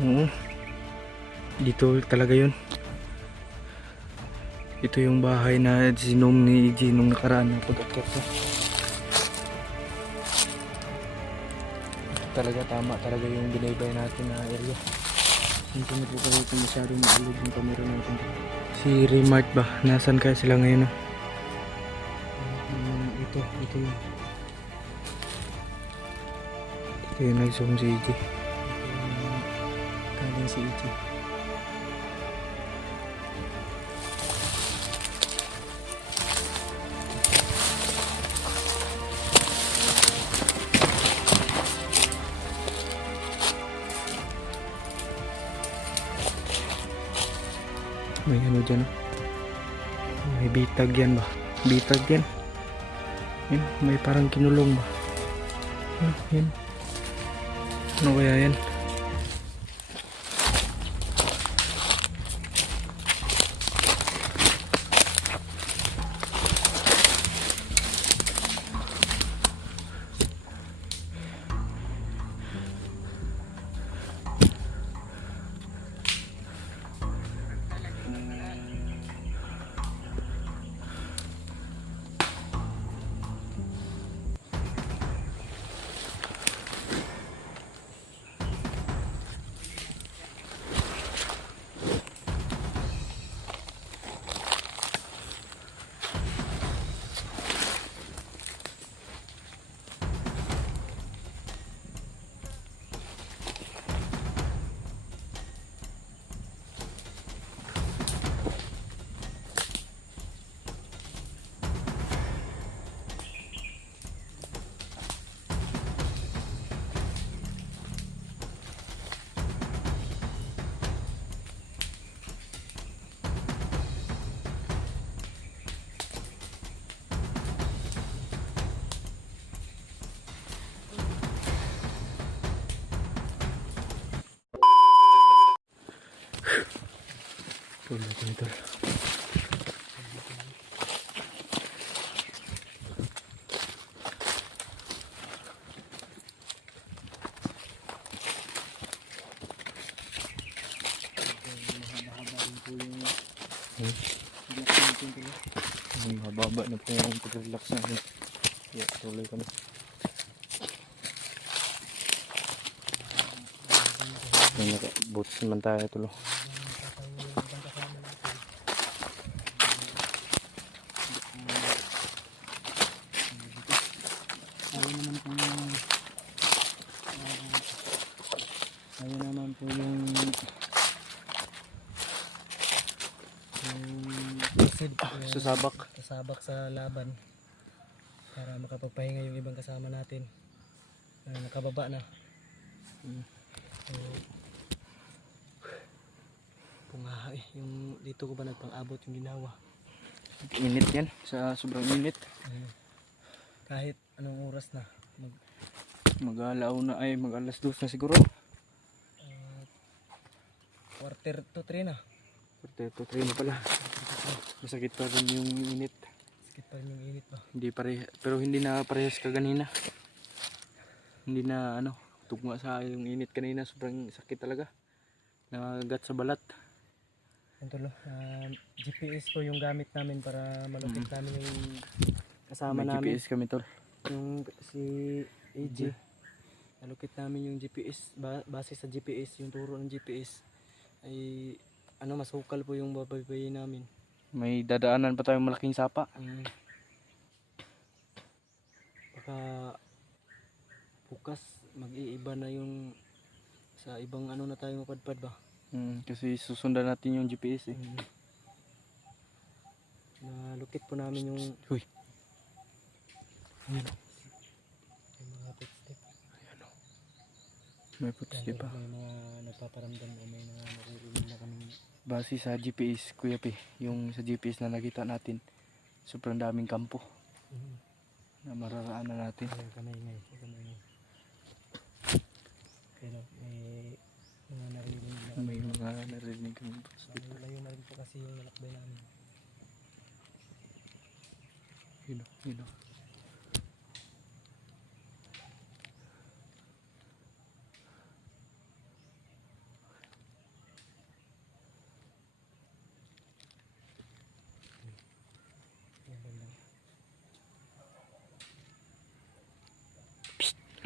Oo. Dito talaga yun. Ito yung bahay na sinom ni EG nung nakaraan na pag-akyat ko. Talaga tama talaga yung binaybay natin na area. Hindi na po kayo kung masyadong maalog yung camera natin. Si Remart ba? Nasaan kaya sila ngayon? Ito yun. Ito yung nag-zoom si EG. Kaling si EG. May ano dyan, may bitag yan ba? Bitag yan. Yan, may parang kinulong ba? Ano, yan. Ano kaya yan? Tulad nito. Mababa na po yung pag-relax namin. Yeah, tuloy kami. Boots naman tayo tulo. Ayun naman po yung sasabak sa laban para makapagpahinga yung ibang kasama natin na nakababa na. Pungaha yung dito ko ba nagpang-abot yung ginawa. Init yan, sa sobrang init. Kahit anong oras na mag-alaw na ay mag-alas 2 na siguro. Quarter to 3 na. Quarter to 3 na pala. Masakit pa rin yung init. Masakit pa rin yung init ba? Hindi pero hindi na parehas kaganina. Hindi na tugma sa yung init kanina, sobrang sakit talaga. Nagagat sa balat. GPS ko yung gamit namin para malupit namin yung kasama namin. GPS kami tol. Yung si AJ. Nalukit namin yung GPS base sa GPS, yung turo ng GPS ay masukal po yung babaybayin namin. May dadaanan pa tayong malaking sapa. Baka bukas mag-iiba na yung sa ibang na tayo mapadpad ba? Kasi susundan natin yung GPS eh. Nalukit po namin yung huy. Ayan o. May mga footstep. Ayan o. May footstep pa. May mga napaparamdam o may mga naririnig na kami. Base sa GPS Kuya P, yung sa GPS na nakita natin, sobrang daming kampo na mararaanan natin. Kamay-ingay. Pero may mga narinig kami. Layo na rin po kasi yung nalakbay namin. Yun o.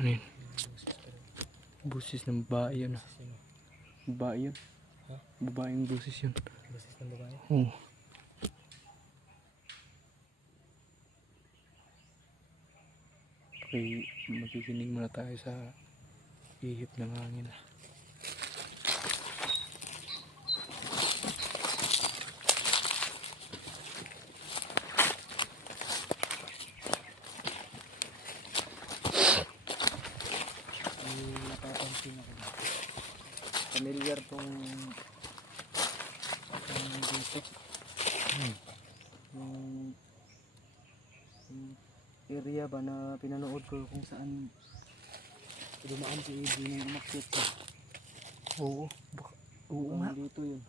Ano yun? Busis ng babae yun. Babae yun. Ha? Babaeng busis yun. Busis ng babae? Oo. Okay, makikinig muna tayo sa ihip ng hangin. Napapansin ako. Familiar tong dito. Yung area ba na pinanood ko kung saan dumaan si AJ nung umakyat siya. Oo. Oo nga. Dito yun.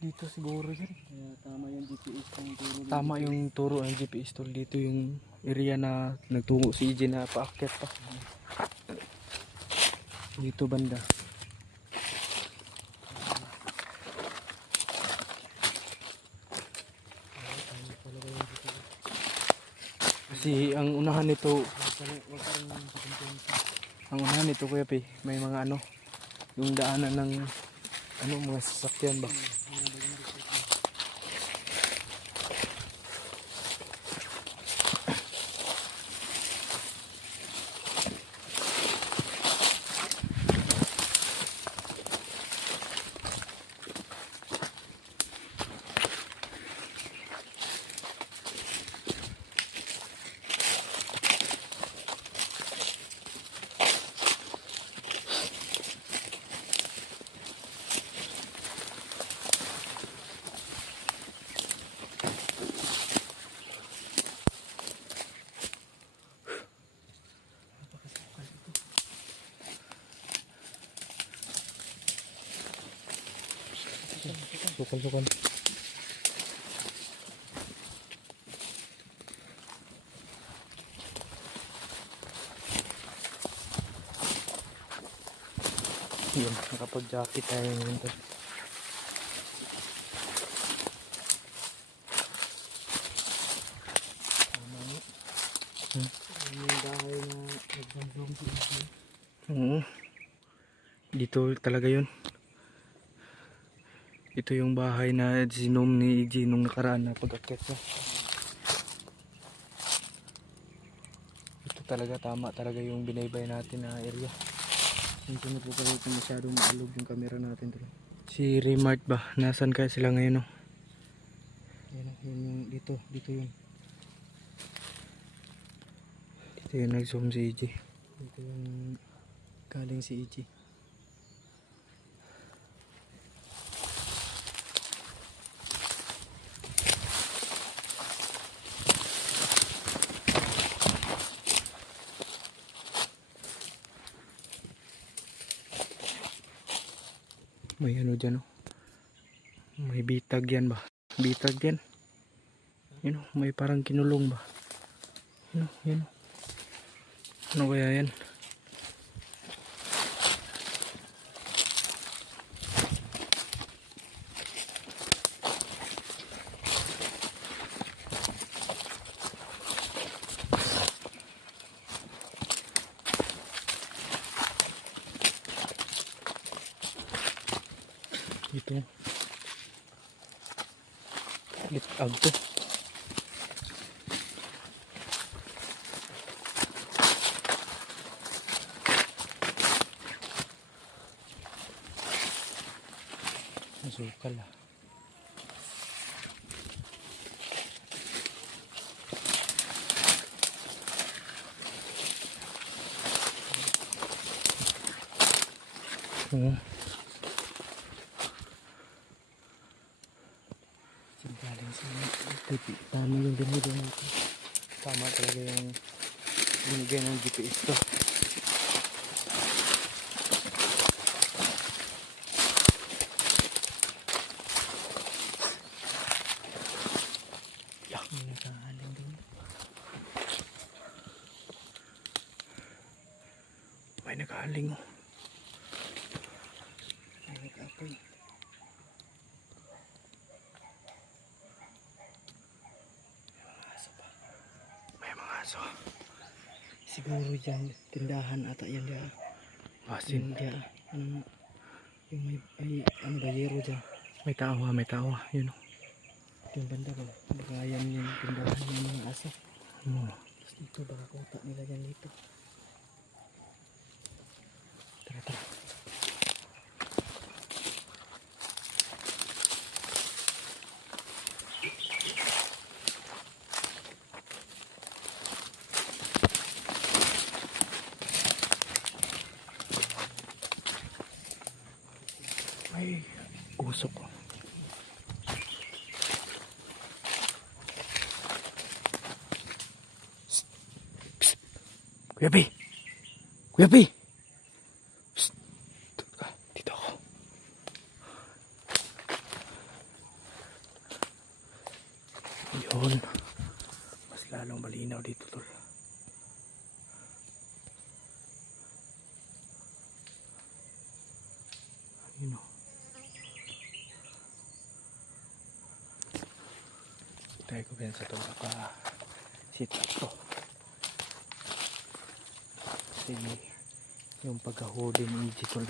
Dito siguro yun. Kaya tama yung GPS kung turo. Tama yung turo ng GPS tol. Dito yung area na nagtungo si EJ na paakyat pa. Dito banda. Kasi ang unahan nito, Kuya Pi, may mga ano, yung daanan ng ano, mga sasakyan ba? Sukal. Yun, nakapag-jacket tayo ngayon tol. Yung bahay na nagzamzam si AJ. Oo. Dito talaga yun. Ito yung bahay na sinom ni EJ nung nakaraan na pag-akyat niya. Ito talaga, tama talaga yung binaybay natin na area. Hindi na po pala ito masyadong maalog yung camera natin. Si Remart ba? Nasaan kaya sila ngayon? No? Yan yung dito yun. Dito yung nag-zoom si EJ. Dito yung galing si AJ. May ano dyan, oh. May bitag yan ba? Bitag yan. Yun, oh, may parang kinulong ba? Yun. Ano kaya yan? Ito. Litag to. Masukal ah. Oo. Galing sa tama yung binigay nito. Tama talaga yung binigay ng GPS to. May nakahaling din. May nakahaling, oh. May nag-apoy. May mga aso. Siguro dyan, tindahan ata yan dia. Asin. Yung dia, yung may bayero dyan. May tawa, may tawa. Yun o. Yung banda ba? Baka yan yung tindahan ng mga aso. Oh. Tapos dito, baka kuta nila yan dito. Tara, tara. Ay, usok ko. Kuya Pi! Kuya Pi! Psst! Dito ako. Yun. Mas lalong malinaw dito, tol. Yun o. Tayo ko ba sa ito sit up to. Kasi yung pagkahuli ni EJ tol,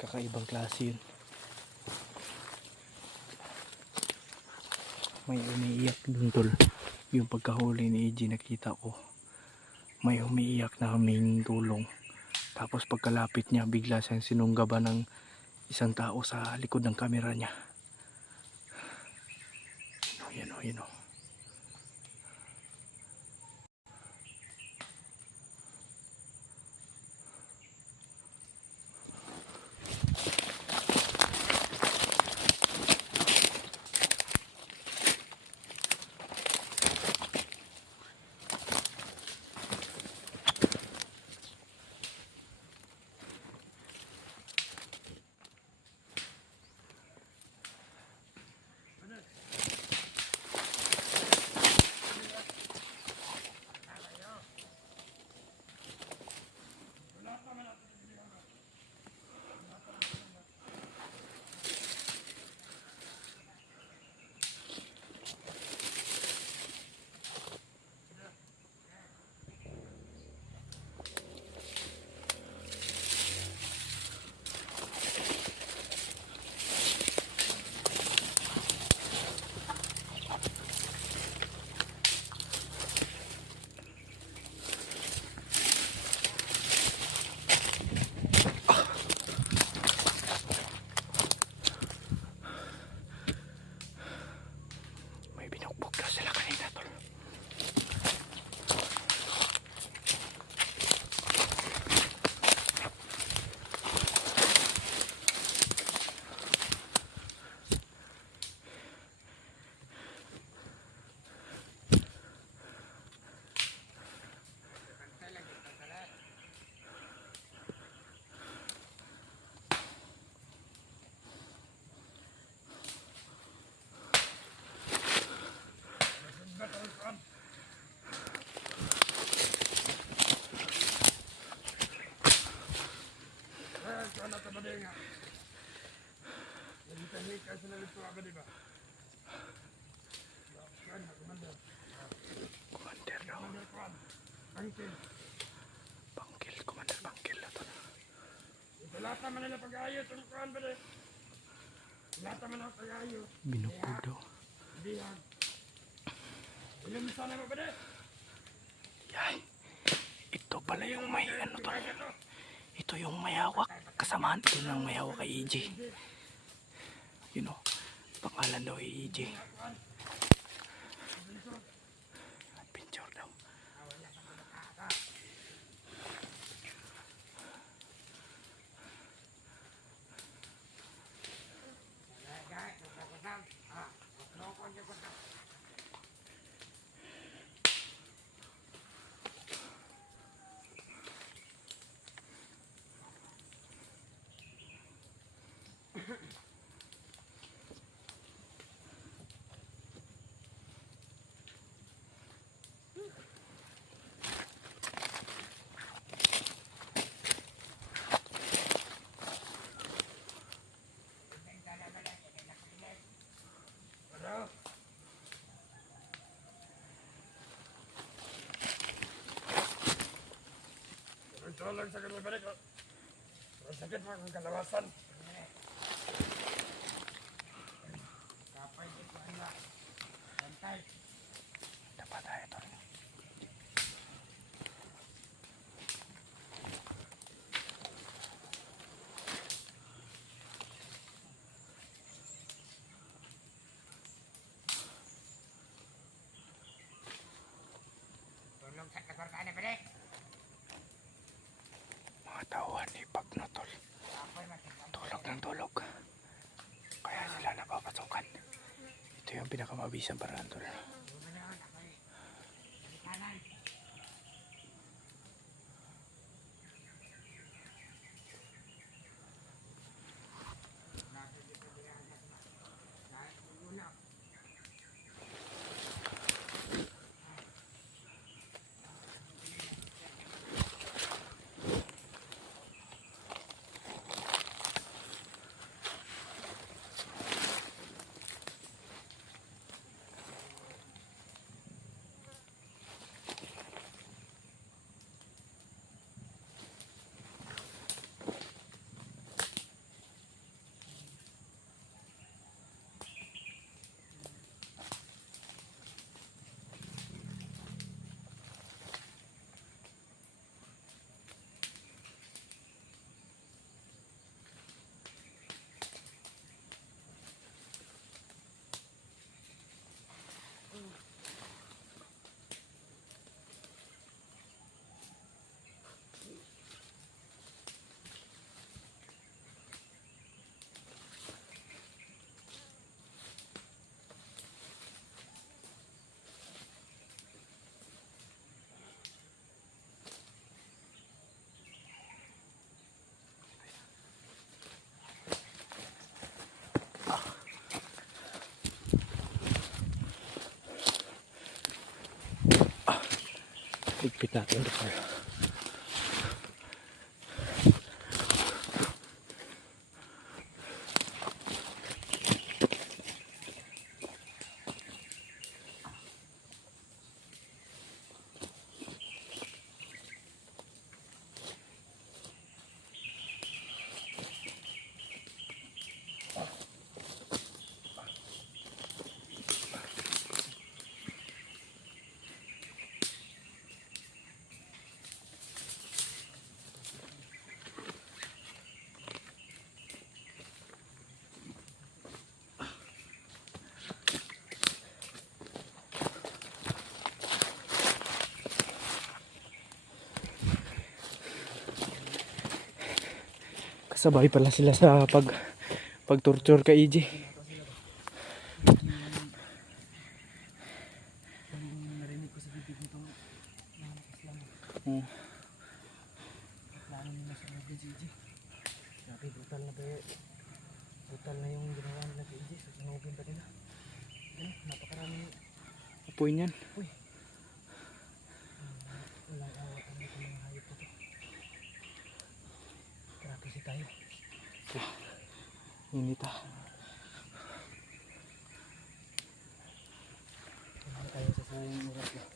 kakaibang klase yun. May umiiyak dun tol. Yung pagkahuli ni EJ nakita ko. May umiiyak na humingi tulong. Tapos pagkalapit niya bigla siyang sinunggaban ng isang tao sa likod ng kamera niya. Yun o, yun o. Commander daw. Bangkil, Commander Bangkil na to. Lahat naman nila pag-ayos, ang kuhan ba rin? Lahat naman ang pag-ayos. Binukod daw. Hindi yan. Ilan mo sana mo ba rin? Yay! Ito pala yung may ano to. Ito yung may hawak. Kasamaan ito ng may hawak kay EJ. You know, pangalan daw ay EJ. Adventure daw. ikaw lang sa ganun balik. Ang sakit mo ang kalawasan. Kapay dito na. Bantay. Dapat tayo ito. Tulong sa kakorkaan na balik. Mga tauhan ni Pagnotol. Tulog ng tulog. Kaya sila napapasukan. Ito yung pinakamabisang paraan tol. Ligpit natin ito tol. Kasabay pala sila sa pag-torture kay EJ. Narinig ko sa bibig nitong namakas lang. Plano nila sa mga si EJ. Grabe, brutal na ba yun? Brutal na yung ginawa nila kay EJ. Susunugin pa nila. Napakaraming Apoy niyan. walang awa ang mga hayop na to. Grabe si tayo. Init ah. Tayo sa sayang oras na.